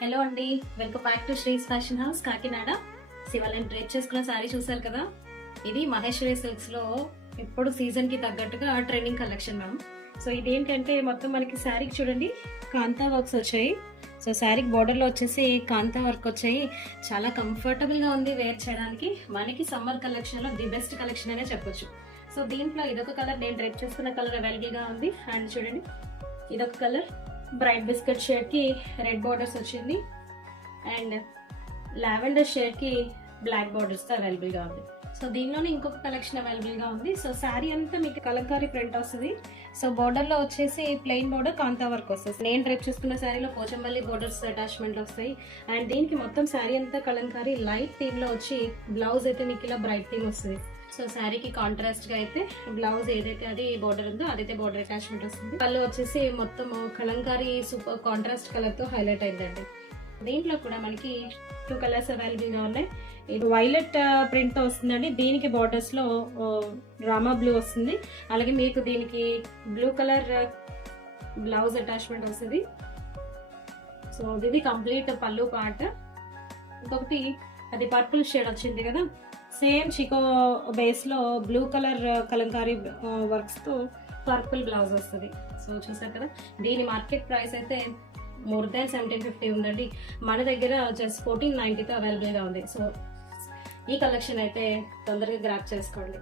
Hello అండి, welcome back to శ్రీస్ fashion house Kakinada. ఇవాళ నేను డ్రెస్ చేసుకున్న శారీ చూసారు కదా, ఇది మహేశ్వరి సిల్క్స్ లో ఇప్పుడు సీజన్ కి తగ్గట్టుగా ట్రెండింగ్ కలెక్షన్ మ్యామ్. సో ఇదేంటంటే మొత్తం మనకి శారీకి చూడండి కాంతా వర్క్స్ వచ్చాయి. సో శారీకి బోర్డర్ లో వచ్చేసి కాంతా వర్క్ వచ్చాయి. చాలా కంఫర్టబుల్ గా ఉంది వేర్ చేయడానికి. మనకి సమ్మర్ కలెక్షన్ లో ది బెస్ట్ కలెక్షన్ అనే చెప్పొచ్చు. సో దీంట్లో ఇదొక కలర్, నేను డ్రెస్ చేసుకున్న కలర్ అవైలబుల్ గా ఉంది. అండ్ చూడండి ఇదొక కలర్, బ్రైట్ బిస్కెట్ షేడ్ కి రెడ్ బార్డర్స్ వచ్చింది. అండ్ లావెండర్ షేడ్ కి బ్లాక్ బార్డర్స్ తో అవైలబుల్ గా ఉంది. సో దీనిలోనే ఇంకొక కలెక్షన్ అవైలబుల్ గా ఉంది. సో శారీ అంతా మీకు కలంకారీ ప్రింట్ వస్తుంది. సో బోర్డర్ లో వచ్చేసి ప్లెయిన్ బోర్డర్ కాంతా వర్క్ వస్తుంది. నేను డ్రెప్ చూసుకున్న శారీలో పోచంపల్లి బోర్డర్స్ అటాచ్మెంట్ వస్తాయి. అండ్ దీనికి మొత్తం శారీ అంతా కలంకారీ లైట్ థీమ్ లో వచ్చి బ్లౌజ్ అయితే మీకు ఇలా బ్రైట్ థీమ్ వస్తుంది. సో శారీకి కాంట్రాస్ట్ గా అయితే బ్లౌజ్ ఏదైతే అది బోర్డర్ ఉందో అదైతే బోర్డర్ అటాచ్మెంట్ వస్తుంది. పళ్ళు వచ్చేసి మొత్తం కలంకారీ సూపర్ కాంట్రాస్ట్ కలర్ తో హైలైట్ అయిందండి. దీంట్లో కూడా మనకి 2 కలర్స్ అవైలబుల్ గా ఉన్నాయి. ఇది వైలెట్ ప్రింట్ తో వస్తుందండి. దీనికి బార్డర్స్ లో రామా బ్లూ వస్తుంది. అలాగే మీకు దీనికి బ్లూ కలర్ బ్లౌజ్ అటాచ్మెంట్ వస్తుంది. సో ఇది కంప్లీట్ పళ్ళు పార్ట్. ఇంకొకటి అది పర్పుల్ షేడ్ వచ్చింది కదా, సేమ్ చికో బేస్ లో బ్లూ కలర్ కలంకారీ వర్క్స్ తో పర్పుల్ బ్లౌజ్ వస్తుంది. సో చూసారు కదా, దీని మార్కెట్ ప్రైస్ అయితే మోర్ దాన్ 1750 ఉందండి. మన దగ్గర జస్ట్ 1490తో అవైలబుల్ గా ఉంది. సో ఈ కలెక్షన్ అయితే తొందరగా గ్రాప్ చేసుకోండి.